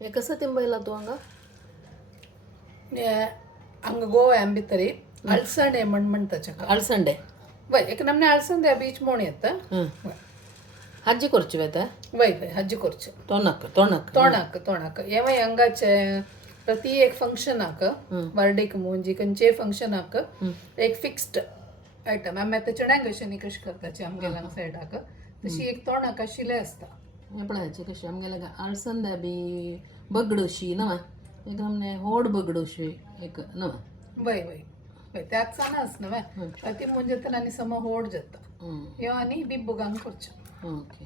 हे कसं तिंबायला तू हंगा ಹಂಗೆ ಗೋವಾ ಅಂಬಿತ್ತರಿ ಅಳ್ಸಂಡೆ ಮಣ್ಮಣ್ತಚಕ ಅಳಸಂಡೆ ವೈ ಏಕ ನಮ್ನೆ ಅಳ್ಸಂಡೆ ಬೀಚ್ ಮೋಣಿ ಅತ್ತ ಹಜ್ಜಿ ಕೊರ್ಚಿವೇತ ವೈ ವೈ ಹಜ್ಜಿ ಕೊರ್ಚು ತೋಣಕ್ ಏವ ಹಂಗಾಚೆ प्रति एक फंक्शन आक बर्थडे के मोंजी कंचे फंक्शन आक एक फिक्स्ड आयटम आम्ही आता चण्याक कशी कशी करताची आमगेला सायड आक तशी एक तोंडाक शिले असता पळायचे कशी आमगेला अळसंद्या बी बगडोशी नवा एक नमने होड बगडोशी एक नवा वय वय वय त्यात सानास नवा प्रति मोंजे तर आणि सम होड जाता यो आणि बिब्बुगांग करचा ओके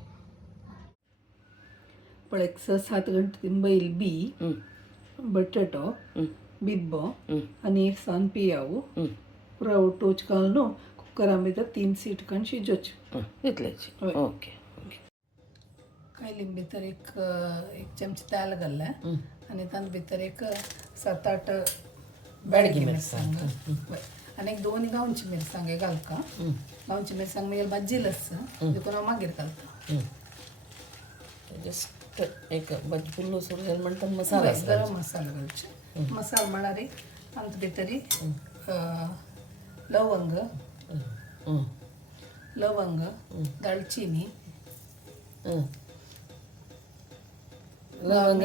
पण एक 6-7 घंटे तिंबईल बी बटाटो बिब्बो आणि एक सान पियाವು पुरा टोच घालून कुकरामध्ये 3 सीट कण शिजोच इतलेच ओके काय भितर एक चमचे तेल घालले आणि तांत भितर एक 7-8 बेडगी मिरसांग आणि एक 2 गांवची मिरसांग घालका गांवची मिरसांग मागीर भाजीलस देखून हांव मागीर घालता जस्ट एक फुल्ल सोडून म्हणटा मसाला गरम मसाला घालचे मसाला म्हळ्यार तांत भितरी लवंग दालचिनी लवंग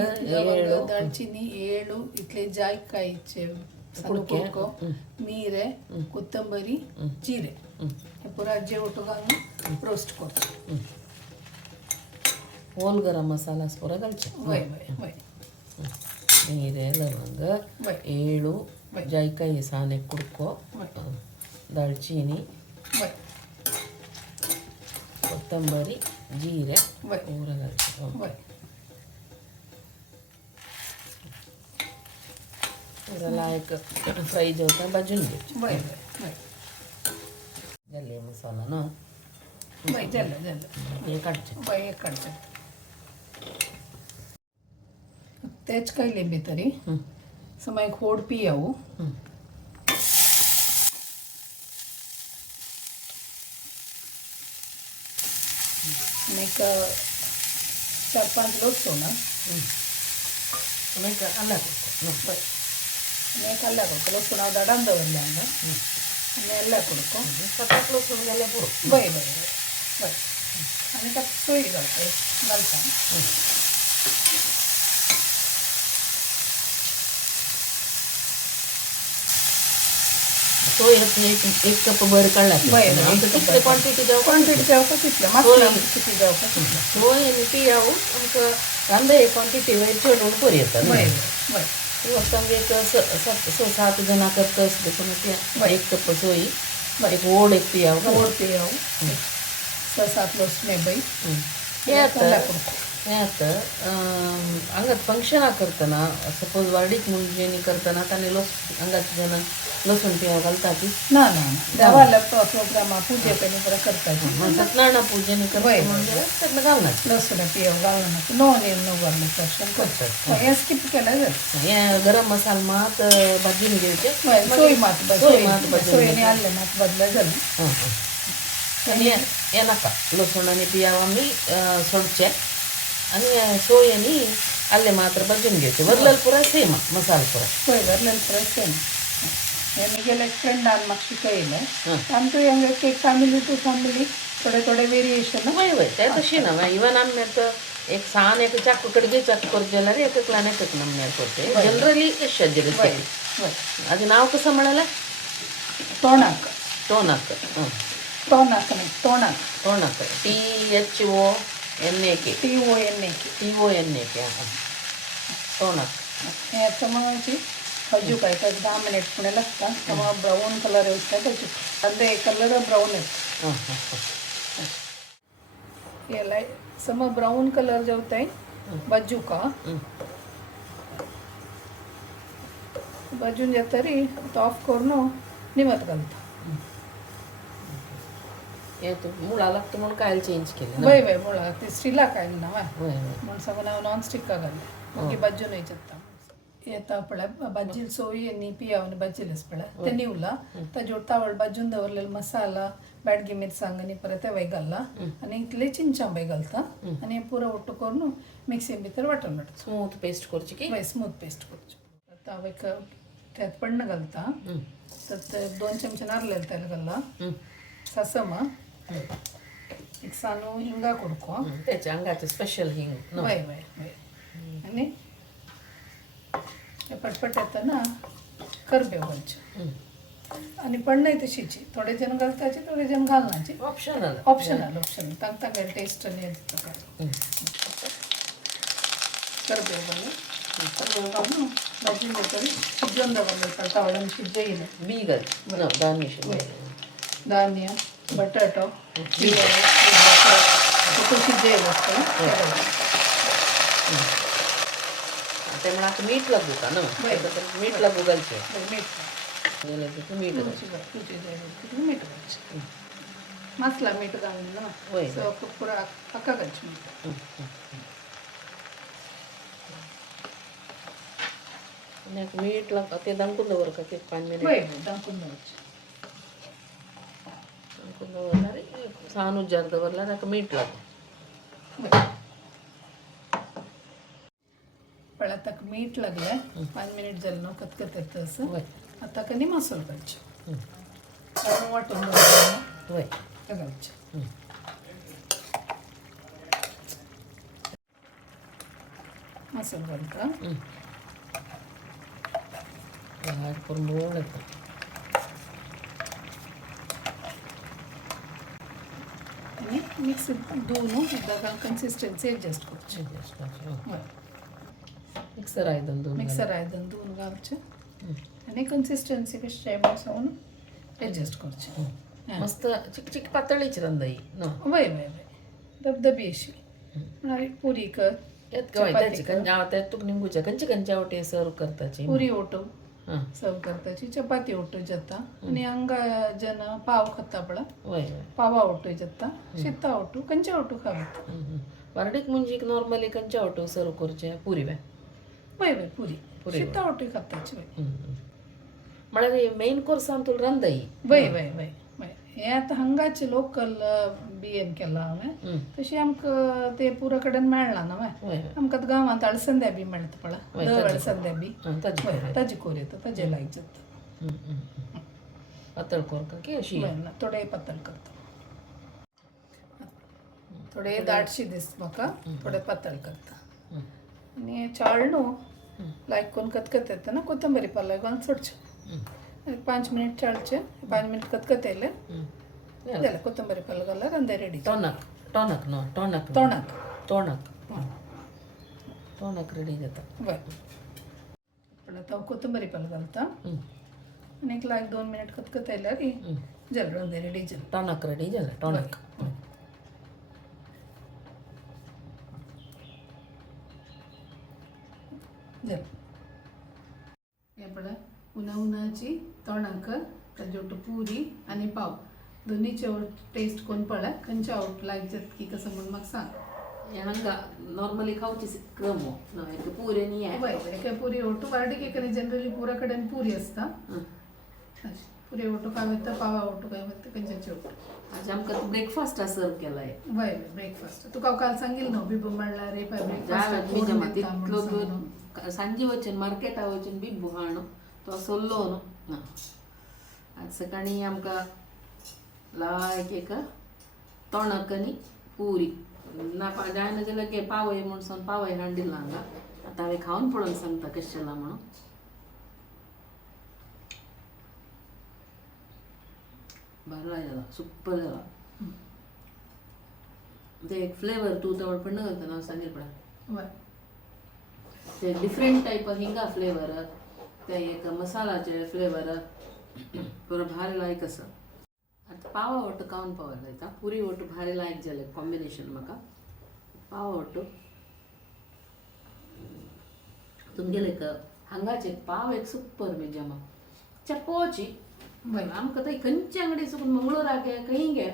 दालचिनी ಏಳು ಇಟ್ಲೆ ಜಾಯಿಕಾಯಿचे ಕುಡ್ಕೊ ನೀರೆ ಕೊತ್ತಂಬರಿ ಜೀರೆ ಪೂರ ಅಜ್ಜೆ ಒಟ್ಟುಗಾಂಗ ರೋಸ್ಟ್ ಕೊಟ್ಟು होल गरम मसाला पुरा घालचे वय वय वय ನೀರೆ ಲವಂಗ ಏಳು ಜಾಯಿಕಾಯಿ ಸಾನೆ ಕುಡ್ಕೊ ದಾಲ್ಚೀನಿ ಕೊತ್ತಂಬರಿ ಜೀರೆ ಪೂರ घालचे पुरा एक फ्राय जेवता भाजून घ्यायचे जाले मसाला ना हे काढचे तेच काही भितरी समय एक होड पियाವು एक 4-5 ಲೋಸೋಣ एक ಅಲ್ಲ एक ಅಲ್ಲ ಕೊಡ್ಕೊ ಲೋಸೋಣ ಅದು ಅಡಂದವಲ್ಲ ಹಂಗ ಎಲ್ಲ ಕೊಡ್ಕೊ 7 ಲೋಸೋಣ ಎಲ್ಲ ಪೂರ ಬೈ ಬೈ बय आणि त्यात सोयी घालता सोय एक कप वर काढला कितले क्वांटिटी जावं तितले मसाला किती जावं तितले सोय आणि पियावू आमकां कांदा एक क्वांटिटी वयर चडून करूं येता बय बय वक्त आमगे एक 6-7 जाणां करता देखून एक कप सोयी एक ओड एक पियावू 6-7 ಲೋಸನೆ ಬೈ हे आता हांगात फंक्शनाक करतना सपोज वाडीक मुंजेनी करतना तांणी हांगाचे जण लसूण पियाव घालता की ना ना देवाला प्रोग्राम पूजे पेनी बरं करतात सत्यनारायण पूजेनी करता म्हणजे सगळं घालणार लसूण पियाव घालणार नो घालून दर्शन करतात हे स्किप केलं जातं हे गरम मसाला मात भाजून घ्यायचे सोय मात सोयीने आले मात बदला झालं आणि हे नाका लसूण आणि पियाव आम्ही सोडचे आणि सोयेनी अल्ले मात्र भाजून घ्यायचे वरलेल पुरा सेम मसाला पुरा होय वरलेल पुरा सेम मी गेले एक फ्रेंड आन म्हाका शिकयलें आमचो एक एक फॅमिली टू फॅमिली थोडे वेरिएशन वय वय ते तशी ना इवन आमी तर एक सान एक चाकू कडेगे चाकू करचे जाल्यार एक एकल्यान एक एक नमण्यार करते जनरली अशें रेसिपी आधी नाव कसं म्हणाला तोणाक THONAK TONAK हे समाची खजू काय तर 10 मिनिट पुणे लागतात तेव्हा ब्राऊन कलर येतात खजू अंदर कलर ब्राऊन येतो याला सम ब्राऊन कलर जेवताय बाजू का बाजून येतरी ऑफ करून निमत घालता हे तो मुळा लागतो म्हणून कायल चेंज केले वय वय मुळा ते स्टीला कायल ना वय म्हणून सगळं नाव नॉन स्टिक का घालले मग बाजू नाही जाता येता पळय भाजील सोयी आणि पियावन भाजीलच पळय ते निवला ताजे तावळ भाजून दवरलेला मसाला बॅडगी मिरसांग आणि परत ते घालला आणि इतले चिंचांबे घालता आणि पुरो ಒಟ್ಟು करून मिक्सिंग भितर वाटून हाडता स्मूथ पेस्ट करची की वय स्मूथ पेस्ट करची तावेक त्यात पण्ण घालता तर 2 चमचे नारळेल तेल घालला ससम एक सानू हिंगा कुडको त्याच्या अंगाचे स्पेशल हिंग नो वय वय वय आणि हे पटपट येताना करबेव घालचे आणि पण नाही तशीची थोडे जण घालताचे थोडे जण घालनाचे ऑप्शनल ऑप्शनल तांकां तांकां टेस्ट आणि येता काय करबेव घालून करबेव घालून भाजी भितर शिजोवन दवरलें पडटा तावडान शिजयले बी घाल नो गार्निश धान्य बटाटो शिजयले ते म्हणा मीठ लागू का ना मीठ लागू घालचे मीठ मीठ मीठ घालचे मसाला मीठ घालून ना वय पुरा अक्का घालचे मीठ मीठ लाग ते दांकून दवर का ते 5 मिनिट वय दांकून दवरचे दांकून दवरल्यार सानू जार दवरल्यार मीठ लागू पण आता मीठ लागलं 5 मिनिट झालं ना कतकत येतं असं आता कधी मसाला घालचे कारण वाटून वय घालचे मसाला घालता करून मोड येतं आणि मिक्स धुवून एकदा कन्सिस्टन्सी एडजस्ट करचे मिक्सर आहे दोन मिक्सर आहे धुवून घालचे आणि कन्सिस्टन्सी कशी आहे म्हणून सांगून एडजस्ट करचे मस्त चिक चिक पातळीच रंदाई नो वय वय वय धबधबी अशी म्हणाली पुरी कर यात गवायची त्यात तुक निंबूच्या कंचे आवटे सर्व करताची पुरी ओटो सर्व करताची चपाती ओटो जाता आणि हांगा जन पाव खाता पळा वय पावा ओटो जाता शीता ओटो कंचे ओटो खावता वारडीक म्हणजे नॉर्मली कंचे आवटे सर्व करचे पुरी बाय वय वय पुरी शीता ओटो खाताची वय म्हळ्यार मेन कोर्सान तुला रंदाई वय वय वय वय हे आता हांगाचे लोकल बियेन केला हांवें तशी आमकां ते पुरा कडेन मेळना ना वय आमकां गांवांत अळसंद्या बी मेळटा पळा दर अळसंद्या बी ताजी कोर येता ताजे लायक जाता पातळ कोर का की अशी थोडे पातळ करता थोडे दाटशी दिसता म्हाका थोडे पातळ करता आणि चाळ न्हू लायक कोण कतकत येता ना कोथंबरी पालो घालून सोडचे 5 मिनिट चाळचे 5 मिनिट कतकत येयले जाल्यार कोथंबरी पालो घालल्यार रंदे रेडी टोनक नो टोनक तोंडाक टोनक टोनक रेडी जाता वय पण आतां कोथंबरी पालो घालता आनी एक लायक 2 मिनिट कतकत येयल्यार जाल्यार रंदे रेडी जालें टोनक रेडी जालें टोनक जालें हें पळय उन्हाची तोंडाक ताजे ओट पुरी आनी पाव दोनीचे टेस्ट कोण पळय खंयचे आवट लायक जाता की कसं म्हणून म्हाका सांग हांगा नॉर्मली खावची क्रम पुरे न्ही आहे वय एका पुरी ओटू वार्डीक एक जनरली पुरा कडेन पुरी आसता पुरी ओटू काय वता पावा ओटू काय वता खंयचे ओटू आज आमकां ब्रेकफास्ट सर्व केलाय वय ब्रेकफास्ट तुका काल सांगिल्लो न्हू बिबो म्हणल्यार रे ब्रेकफास्ट सांजे वचून मार्केटा वचून बिब्बू हाण तो सोल्लो न्हू आज सकाळी आमकां लायक एक तोणक आनी पुरी ना जायना जाल्यार गे पावय म्हणून पावय हाडिल्लो हांगा आतां हांवें खावन पळोवन सांगता कशें जाला म्हणून बरो जाला सुपर जाला ते एक फ्लेवर तूं तवळ पण घालता हांव सांगील पळय ते डिफरंट टायप हिंगा फ्लेवर ते एक मसालाचे फ्लेवर पुरो भारी लायक आसा आतां पावा ओटो खावन पावय लायता पुरी ओटो भारी लायक जालें कॉम्बिनेशन म्हाका पावा ओटो तुमगेले हांगाचे पाव एक सुपर म्हणजे म्हाका चपोची आमकां थंय खंयचे अंगडी चुकून मंगळूराक गे खंय गे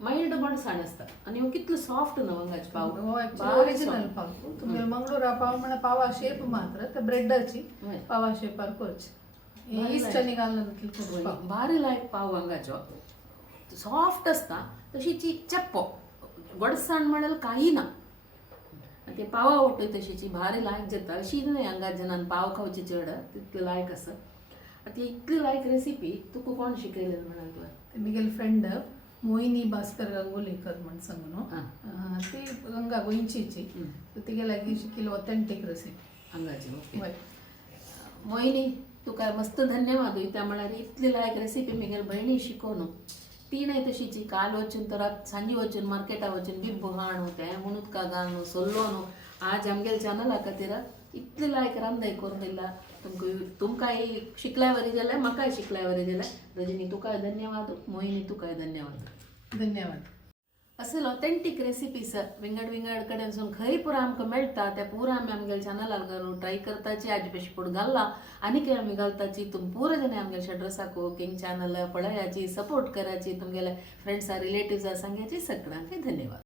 माइल्ड बडसाण आसता आनी हो कितलो सॉफ्ट न्हू वंगाचे पाव हो ऍक्च्युली बारीक ओरिजिनल soft. पाव तुमगे मंगळूरा पाव म्हणा पावा शेप मात्र ते ब्रेडाची वय. पावा शेपार करची बरें इस्ट आनी घालून तितले वय. पाव भारी लायक पाव वंगाचो सॉफ्ट आसता तशी ती चेप्पो गडसाण म्हणाल काही ना ते पावा ओटय तशीची भारी लायक जाता अशी न्हय हांगा जनान पाव खावचे चड तितले लायक आसा ती इतली लायक रेसिपी तुका कोण शिकयलें म्हणाल तुवें ते मिगेल फ्रेंड मोहिनी भास्कर गंगोलीकर म्हण सांगून हां. ती गंगा गोंयचीची तिगे लागीं शिकिल्ली ऑथेंटीक रेसिपी हांगाची ओके वय मोहिनी तुका मस्त धन्यवाद त्या म्हळ्यार इतली लायक रेसिपी मिगेल भयणी शिकोवन ती नाही तशीची काल वचून तर सांजी वचून मार्केटा वचून बिब्बू हाणू तें मुनुतका घालू सोल्लो न्हू आज आमगेल चॅनला खातीर इतली लायक रांदय करून दिला तुमकांय शिकलाय वरी जाल्यार म्हाकाय शिकलाय वरी जाल्यार रजनी तुकाय धन्यवाद मोहिनी तुकाय धन्यवाद धन्यवाद असेल ऑथेंटीक रेसिपीज विंगड विंगड कडेनसून खंय पुरो आमकां मेळटा ते पुरो आमी आमगेल्या चॅनलार घालून ट्राय करताची आजी पेशी पूण घालला आनी कितें आमी घालताची तुम पुरो जणे आमगे शेड्रसा कुकिंग चॅनल पळयाची सपोर्ट कराची तुमगेले फ्रेंड्सा रिलेटिव्सा सांगायची सगळ्यांक धन्यवाद.